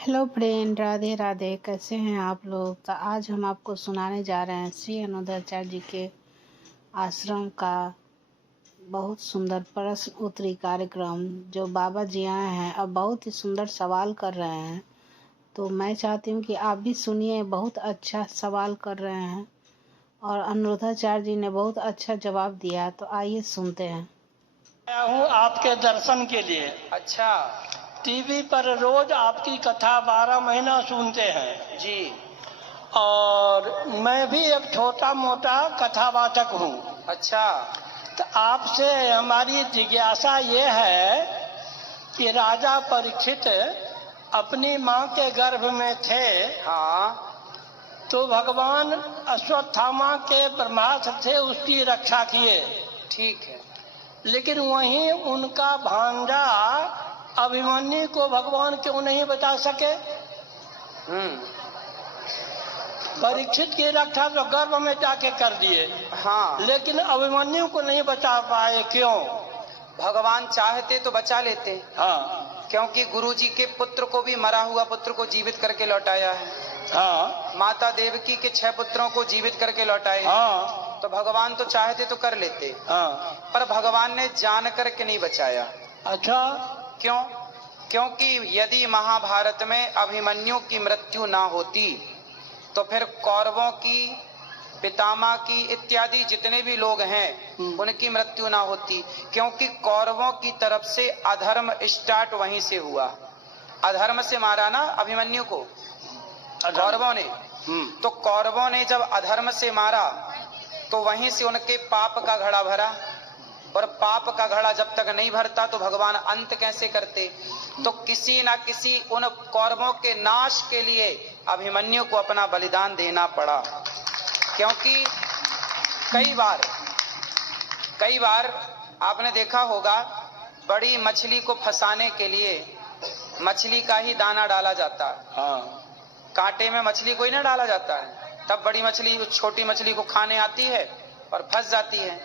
Hello friend, Radhe Radhe. कैसे हैं आप लोग? तो आज हम आपको सुनाने जा रहे हैं श्री अनुद्धाचार्य जी के आश्रम का बहुत सुंदर प्रश्न उत्तरी कार्यक्रम जो बाबा जी आए हैं और बहुत ही सुंदर सवाल कर रहे हैं। तो मैं चाहती हूँ कि आप भी सुनिए। बहुत अच्छा सवाल कर रहे हैं और अनुद्धाचार्य जी ने बहुत अच्छा जवाब दिया। तो आइए सुनते हैं। आया हूँ आपके दर्शन के लिए। अच्छा टीवी पर रोज आपकी कथा 12 महीना सुनते हैं जी। और मैं भी एक छोटा मोटा कथावाचक हूँ। अच्छा तो आपसे हमारी जिज्ञासा ये है कि राजा परीक्षित अपनी माँ के गर्भ में थे। हाँ तो भगवान अश्वत्थामा के ब्रह्मास्त्र से उसकी रक्षा किए। ठीक है। लेकिन वहीं उनका भांजा अभिमन्यु को भगवान क्यों नहीं बचा सके? परीक्षित की रक्षा तो गर्भ में जाके कर दिए। हाँ लेकिन अभिमन्यु को नहीं बचा पाए, क्यों? भगवान चाहते तो बचा लेते। हाँ क्योंकि गुरु जी के पुत्र को भी, मरा हुआ पुत्र को जीवित करके लौटाया है। हाँ माता देवकी के 6 पुत्रों को जीवित करके लौटाए। हाँ तो भगवान तो चाहते तो कर लेते। हाँ। पर भगवान ने जान करके नहीं बचाया। अच्छा, क्यों? क्योंकि यदि महाभारत में अभिमन्यु की मृत्यु ना होती तो फिर कौरवों की, पितामह की इत्यादि जितने भी लोग हैं उनकी मृत्यु ना होती। क्योंकि कौरवों की तरफ से अधर्म स्टार्ट वहीं से हुआ। अधर्म से मारा ना अभिमन्यु को कौरवों ने। तो कौरवों ने जब अधर्म से मारा तो वहीं से उनके पाप का घड़ा भरा। और पाप का घड़ा जब तक नहीं भरता तो भगवान अंत कैसे करते? तो किसी ना किसी उन कौरवों के नाश के लिए अभिमन्यु को अपना बलिदान देना पड़ा। क्योंकि कई बार आपने देखा होगा, बड़ी मछली को फंसाने के लिए मछली का ही दाना डाला जाता है। हाँ। कांटे में मछली को ही ना डाला जाता है, तब बड़ी मछली उस छोटी मछली को खाने आती है और फंस जाती है।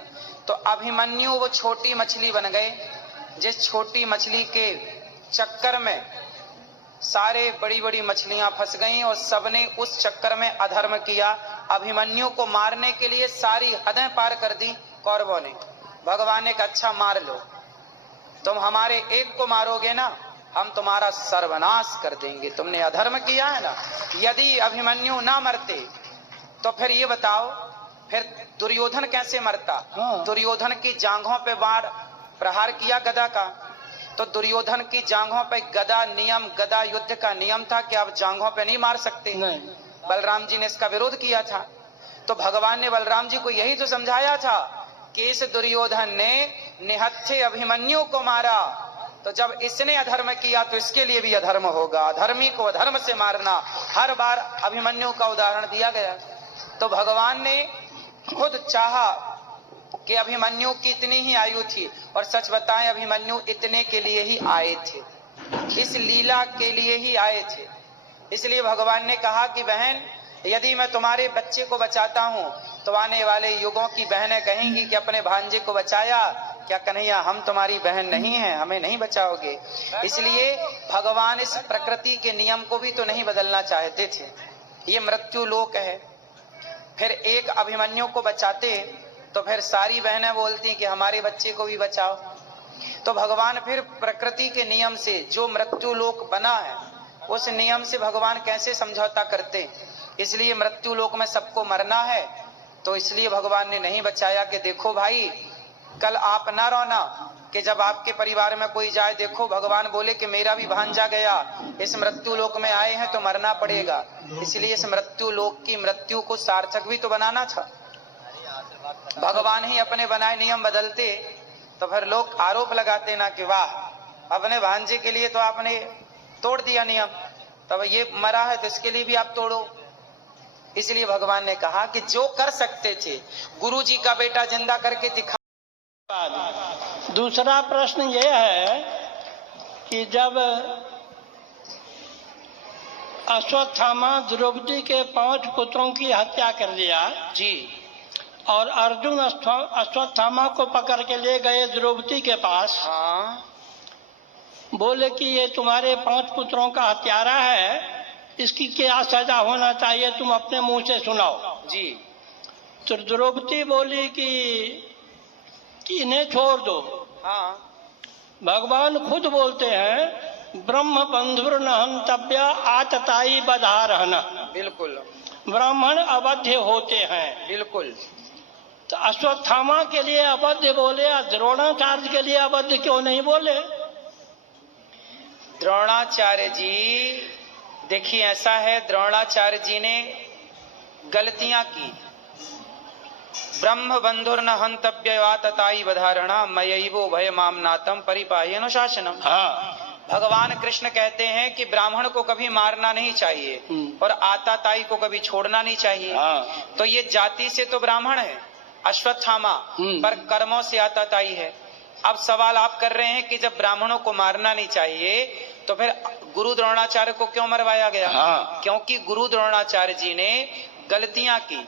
तो अभिमन्यु वो छोटी मछली बन गए, जिस छोटी मछली के चक्कर में सारे बड़ी बड़ी मछलियां फंस गईं और सबने उस चक्कर में अधर्म किया। अभिमन्यु को मारने के लिए सारी हदें पार कर दी कौरवों ने। भगवान ने कहा अच्छा मार लो, तुम हमारे एक को मारोगे ना, हम तुम्हारा सर्वनाश कर देंगे। तुमने अधर्म किया है ना। यदि अभिमन्यु ना मरते तो फिर ये बताओ, फिर दुर्योधन कैसे मरता? हाँ। दुर्योधन की जांघों पे बाण प्रहार किया गदा का, तो दुर्योधन की जांघों पे गदा नियम, गदा युद्ध का नियम था कि आप जांघों पे नहीं मार सकते। नहीं। बलराम जी ने इसका विरोध किया था। तो भगवान ने बलराम जी को यही तो समझाया था कि इस दुर्योधन ने निहत्थे अभिमन्यु को मारा, तो जब इसने अधर्म किया तो इसके लिए भी अधर्म होगा। अधर्मी को अधर्म से मारना, हर बार अभिमन्यु का उदाहरण दिया गया। तो भगवान ने खुद चाहा कि अभिमन्यु की इतनी ही आयु थी, और सच बताएं अभिमन्यु इतने के लिए ही आए थे, इस लीला के लिए ही आए थे। इसलिए भगवान ने कहा कि बहन, यदि मैं तुम्हारे बच्चे को बचाता हूं तो आने वाले युगों की बहनें कहेंगी कि अपने भांजे को बचाया, क्या कन्हैया हम तुम्हारी बहन नहीं हैं, हमें नहीं बचाओगे? इसलिए भगवान इस प्रकृति के नियम को भी तो नहीं बदलना चाहते थे। ये मृत्यु लोक है। फिर एक अभिमन्यु को बचाते तो फिर सारी बहनें बोलती कि हमारे बच्चे को भी बचाओ। तो भगवान फिर प्रकृति के नियम से, जो मृत्यु लोक बना है उस नियम से भगवान कैसे समझौता करते? इसलिए मृत्यु लोक में सबको मरना है, तो इसलिए भगवान ने नहीं बचाया कि देखो भाई, कल आप ना रोना कि जब आपके परिवार में कोई जाए, देखो भगवान बोले कि मेरा भी भांजा गया, इस मृत्यु लोक में आए हैं तो मरना पड़ेगा। इसलिए इस मृत्यु लोक की मृत्यु को सार्थक भी तो बनाना था। भगवान ही अपने बनाए नियम बदलते तो फिर लोग आरोप लगाते ना कि वाह, अपने भांजे के लिए तो आपने तोड़ दिया नियम, तब ये मरा है तो इसके लिए भी आप तोड़ो। इसलिए भगवान ने कहा कि जो कर सकते थे, गुरु जी का बेटा जिंदा करके दिखा। दूसरा प्रश्न ये है कि जब अश्वत्थामा द्रौपदी के 5 पुत्रों की हत्या कर दिया जी, और अर्जुन अश्वत्थामा को पकड़ के ले गए द्रौपदी के पास, हाँ, बोले कि ये तुम्हारे 5 पुत्रों का हत्यारा है, इसकी क्या सजा होना चाहिए, तुम अपने मुंह से सुनाओ। जी। तो द्रौपदी बोली कि इन्हें छोड़ दो। हाँ। भगवान खुद बोलते हैं, ब्रह्म बंधुर न हंतव्य आतताई बधारहन। बिल्कुल ब्राह्मण अवध्य होते हैं। बिल्कुल। तो अश्वत्थामा के लिए अवध्य बोले, द्रोणाचार्य के लिए अवध्य क्यों नहीं बोले? द्रोणाचार्य जी, देखिए ऐसा है, द्रोणाचार्य जी ने गलतियां की। ब्रह्म बंधुर न हंतव्य तताई बधारणा मयैवो भयमामनातम परिपाहि अनुशासनम। हाँ। भगवान कृष्ण कहते हैं कि ब्राह्मण को कभी मारना नहीं चाहिए और आताताई को कभी छोड़ना नहीं चाहिए। हाँ। तो ये जाति से तो ब्राह्मण है अश्वत्थामा, पर कर्मों से आताताई है। अब सवाल आप कर रहे हैं कि जब ब्राह्मणों को मारना नहीं चाहिए तो फिर गुरु द्रोणाचार्य को क्यों मरवाया गया? हाँ। क्योंकि गुरु द्रोणाचार्य जी ने गलतियां की।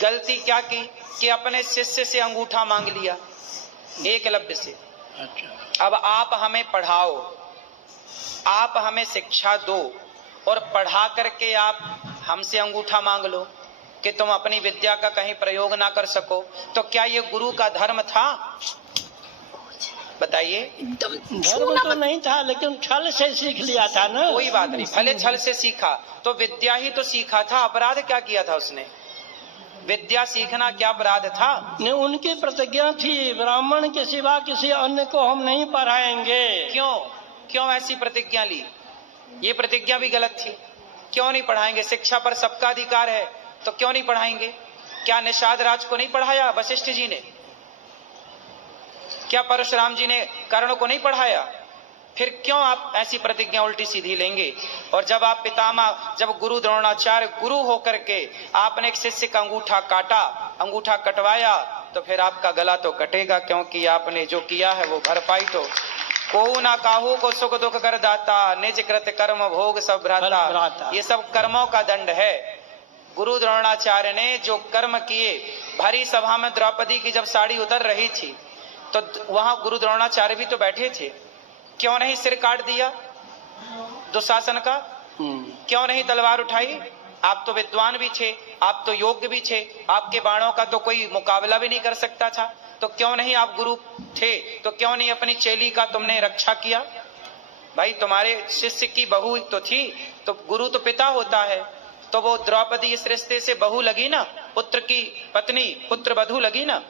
गलती क्या की कि अपने शिष्य से अंगूठा मांग लिया, एकलव्य से। अच्छा। अब आप हमें पढ़ाओ, आप हमें शिक्षा दो और पढ़ा करके आप हमसे अंगूठा मांग लो कि तुम अपनी विद्या का कहीं प्रयोग ना कर सको, तो क्या ये गुरु का धर्म था? बताइए। धर्म तो नहीं था, लेकिन छल से सीख लिया था ना। कोई बात नहीं, भले छल से सीखा तो विद्या ही तो सीखा था। अपराध क्या किया था उसने? विद्या सीखना क्या अपराध था? नहीं, उनकी प्रतिज्ञा थी, ब्राह्मण के सिवा किसी अन्य को हम नहीं पढ़ाएंगे। क्यों ऐसी प्रतिज्ञा ली? ये प्रतिज्ञा भी गलत थी। क्यों नहीं पढ़ाएंगे? शिक्षा पर सबका अधिकार है, तो क्यों नहीं पढ़ाएंगे? क्या निषाद राज को नहीं पढ़ाया वशिष्ठ जी ने? क्या परशुराम जी ने कर्ण को नहीं पढ़ाया? फिर क्यों आप ऐसी प्रतिज्ञा उल्टी सीधी लेंगे? और जब आप पितामह, जब गुरु द्रोणाचार्य गुरु होकर के आपने एक शिष्य का अंगूठा काटा, अंगूठा कटवाया, तो फिर आपका गला तो कटेगा, क्योंकि आपने जो किया है वो भरपाई तो को ना काहू को सुख दुख कर दाता, निज कृत कर्म भोग सब भ्राता। ये सब कर्मों का दंड है। गुरु द्रोणाचार्य ने जो कर्म किए, भरी सभा में द्रौपदी की जब साड़ी उतर रही थी तो वहां गुरु द्रोणाचार्य भी तो बैठे थे। क्यों नहीं सिर काट दिया दुशासन का? क्यों नहीं तलवार उठाई? आप तो विद्वान भी थे, आप तो योग्य भी थे, आपके बाणों का तो कोई मुकाबला भी नहीं कर सकता था, तो क्यों नहीं? आप गुरु थे तो क्यों नहीं अपनी चेली का तुमने रक्षा किया? भाई तुम्हारे शिष्य की बहू तो थी, तो गुरु तो पिता होता है, तो वो द्रौपदी इस रिश्ते से बहू लगी ना, पुत्र की पत्नी, पुत्र वधू लगी ना,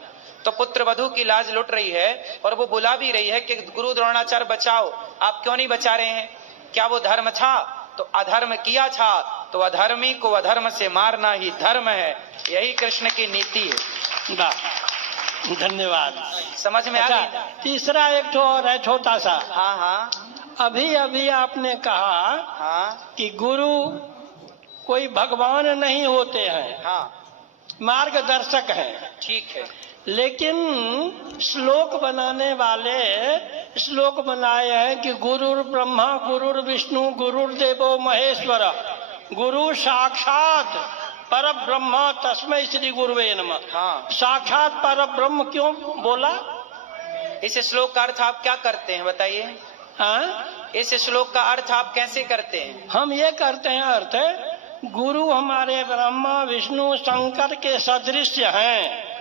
तो पुत्र वधू की लाज लुट रही है और वो बुला भी रही है कि गुरु द्रोणाचार्य बचाओ। आप क्यों नहीं बचा रहे हैं? क्या वो धर्म था? तो अधर्म किया था तो अधर्मी को अधर्म से मारना ही धर्म है। यही कृष्ण की नीति है। धन्यवाद। समझ में आ गई? तीसरा एक तो और है छोटा सा। हाँ हाँ। अभी अभी आपने कहा हाँ कि गुरु कोई भगवान नहीं होते हैं, हाँ, मार्गदर्शक हैं। ठीक है। लेकिन श्लोक बनाने वाले श्लोक बनाए हैं कि गुरुर ब्रह्मा गुरुर विष्णु गुरुर देवो महेश्वर, गुरु साक्षात पर ब्रह्म तस्मै श्री गुरुवे नमः। हाँ, साक्षात पर ब्रह्म क्यों बोला? इस श्लोक का अर्थ आप क्या करते हैं बताइए? हाँ? इस श्लोक का अर्थ आप कैसे करते हैं? हम ये करते हैं, अर्थ गुरु हमारे ब्रह्मा विष्णु शंकर के सदृश हैं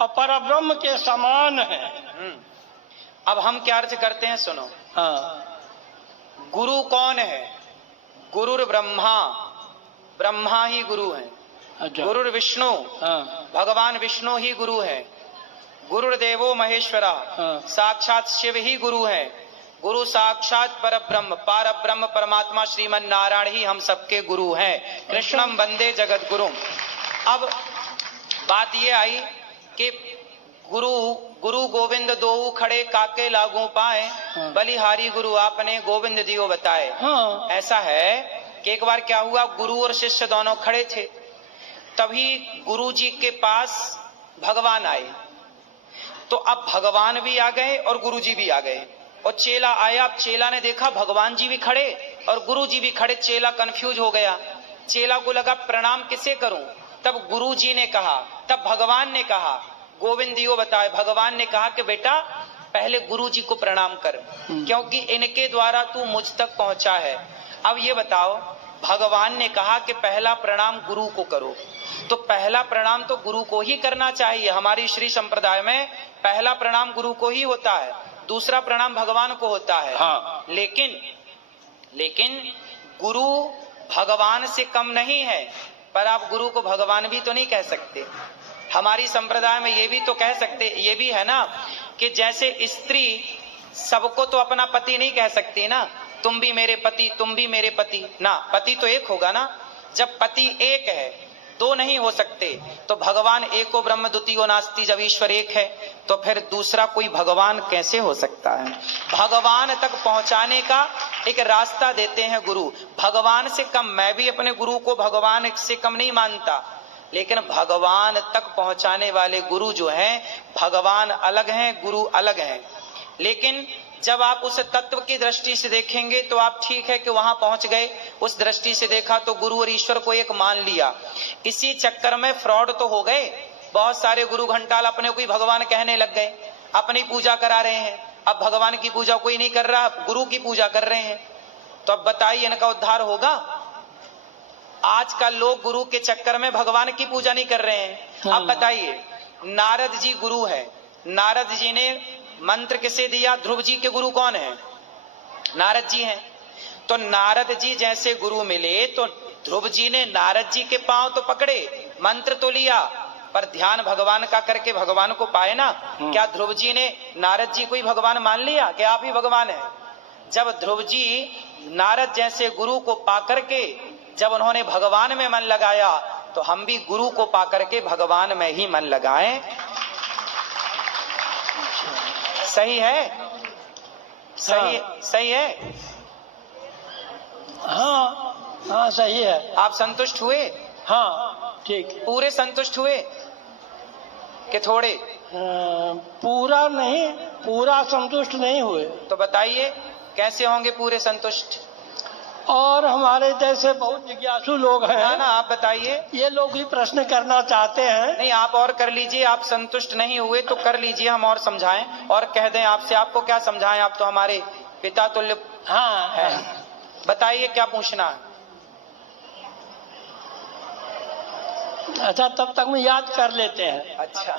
और परब्रह्म के समान है। अब हम क्या अर्थ करते हैं सुनो। हाँ। गुरु कौन है? गुरुर ब्रह्मा, ब्रह्मा ही गुरु है। अच्छा। गुरुर विष्णु, हाँ। भगवान विष्णु ही गुरु है। गुरुर्देवो महेश्वरा, हाँ। साक्षात शिव ही गुरु है। गुरु साक्षात पर ब्रह्म, पार ब्रह्म परमात्मा श्रीमन नारायण ही हम सबके गुरु हैं। कृष्णम वंदे जगत गुरु। अब बात ये आई कि गुरु गुरु गोविंद दोऊ खड़े काके लागू पाए, हाँ। बलिहारी गुरु आपने गोविंद दियो बताए। हाँ। ऐसा है कि एक बार क्या हुआ, गुरु और शिष्य दोनों खड़े थे, तभी गुरु जी के पास भगवान आए। तो अब भगवान भी आ गए और गुरु जी भी आ गए और चेला आया। अब चेला ने देखा भगवान जी भी खड़े और गुरु जी भी खड़े। चेला कंफ्यूज हो गया। चेला को लगा प्रणाम किसे करूं? तब गुरु जी ने कहा, तब भगवान ने कहा गोविंद दियो बताए। भगवान ने कहा कि बेटा पहले गुरु जी को प्रणाम कर, क्योंकि इनके द्वारा तू मुझ तक पहुंचा है। अब ये बताओ, भगवान ने कहा कि पहला प्रणाम गुरु को करो, तो पहला प्रणाम तो गुरु को ही करना चाहिए। हमारी श्री संप्रदाय में पहला प्रणाम गुरु को ही होता है, दूसरा प्रणाम भगवान को होता है। हाँ। लेकिन गुरु भगवान से कम नहीं है, पर आप गुरु को भगवान भी तो नहीं कह सकते। हमारी संप्रदाय में ये भी तो कह सकते, ये भी है ना कि जैसे स्त्री सबको तो अपना पति नहीं कह सकती ना, तुम भी मेरे पति, तुम भी मेरे पति ना, पति तो एक होगा ना। जब पति एक है, दो नहीं हो सकते, तो भगवान एको ब्रह्म द्वितीयो नास्ति, जब ईश्वर एक है तो फिर दूसरा कोई भगवान कैसे हो सकता है। भगवान तक पहुंचाने का एक रास्ता देते हैं गुरु। भगवान से कम, मैं भी अपने गुरु को भगवान से कम नहीं मानता, लेकिन भगवान तक पहुंचाने वाले गुरु जो हैं, भगवान अलग हैं, गुरु अलग हैं। लेकिन जब आप उस तत्व की दृष्टि से देखेंगे तो आप ठीक है कि वहां पहुंच गए, उस दृष्टि से देखा तो गुरु और ईश्वर को एक मान लिया। इसी चक्कर में फ्रॉड तो हो गए, बहुत सारे गुरु घंटाल अपने को ही भगवान कहने लग गए, अपनी पूजा करा रहे हैं। अब भगवान की पूजा कोई नहीं कर रहा, गुरु की पूजा कर रहे हैं, तो अब बताइए इनका उद्धार होगा? आजकल लोग गुरु के चक्कर में भगवान की पूजा नहीं कर रहे हैं। अब बताइए, नारद जी गुरु है, नारद जी ने मंत्र किसे दिया? ध्रुव जी के गुरु कौन है? नारद जी हैं। तो नारद जी जैसे गुरु मिले तो ध्रुव जी ने नारद जी के पांव तो पकड़े, मंत्र तो लिया, पर ध्यान भगवान का करके भगवान को पाए ना। क्या ध्रुव जी ने नारद जी को ही भगवान मान लिया कि आप ही भगवान हैं? जब ध्रुव जी नारद जैसे गुरु को पाकर के जब उन्होंने भगवान में मन लगाया, तो हम भी गुरु को पाकर के भगवान में ही मन लगाएं। सही है? सही है? हाँ सही है। आप संतुष्ट हुए? हाँ ठीक। पूरे संतुष्ट हुए कि थोड़े? पूरा नहीं, पूरा संतुष्ट नहीं हुए। तो बताइए कैसे होंगे पूरे संतुष्ट? और हमारे जैसे बहुत जिज्ञासु लोग हैं ना, आप बताइए। ये लोग भी प्रश्न करना चाहते हैं। नहीं, आप और कर लीजिए। आप संतुष्ट नहीं हुए तो कर लीजिए, हम और समझाएं और कह दें आपसे। आपको क्या समझाएं, आप तो हमारे पिता तुल्य है। बताइए क्या पूछना है? अच्छा, तब तक में याद कर लेते हैं। अच्छा,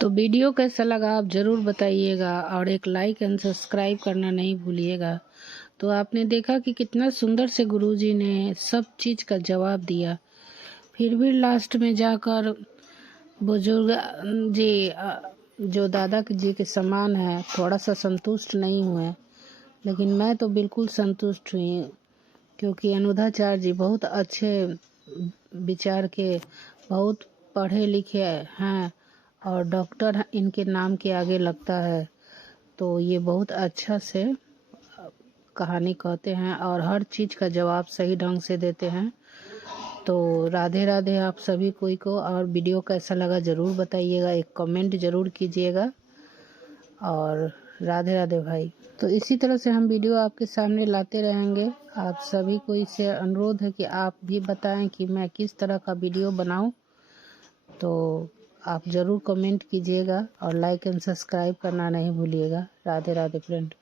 तो वीडियो कैसा लगा आप ज़रूर बताइएगा, और एक लाइक एंड सब्सक्राइब करना नहीं भूलिएगा। तो आपने देखा कि कितना सुंदर से गुरुजी ने सब चीज़ का जवाब दिया, फिर भी लास्ट में जाकर बुजुर्ग जी जो दादा जी के समान है थोड़ा सा संतुष्ट नहीं हुए, लेकिन मैं तो बिल्कुल संतुष्ट हुई, क्योंकि अनुधाचार्य जी बहुत अच्छे विचार के, बहुत पढ़े लिखे हैं और डॉक्टर इनके नाम के आगे लगता है। तो ये बहुत अच्छा से कहानी कहते हैं और हर चीज़ का जवाब सही ढंग से देते हैं। तो राधे राधे आप सभी कोई को, और वीडियो कैसा लगा ज़रूर बताइएगा, एक कमेंट ज़रूर कीजिएगा, और राधे राधे भाई। तो इसी तरह से हम वीडियो आपके सामने लाते रहेंगे। आप सभी को इससे अनुरोध है कि आप भी बताएं कि मैं किस तरह का वीडियो बनाऊं, तो आप ज़रूर कमेंट कीजिएगा और लाइक एंड सब्सक्राइब करना नहीं भूलिएगा। राधे राधे फ्रेंड।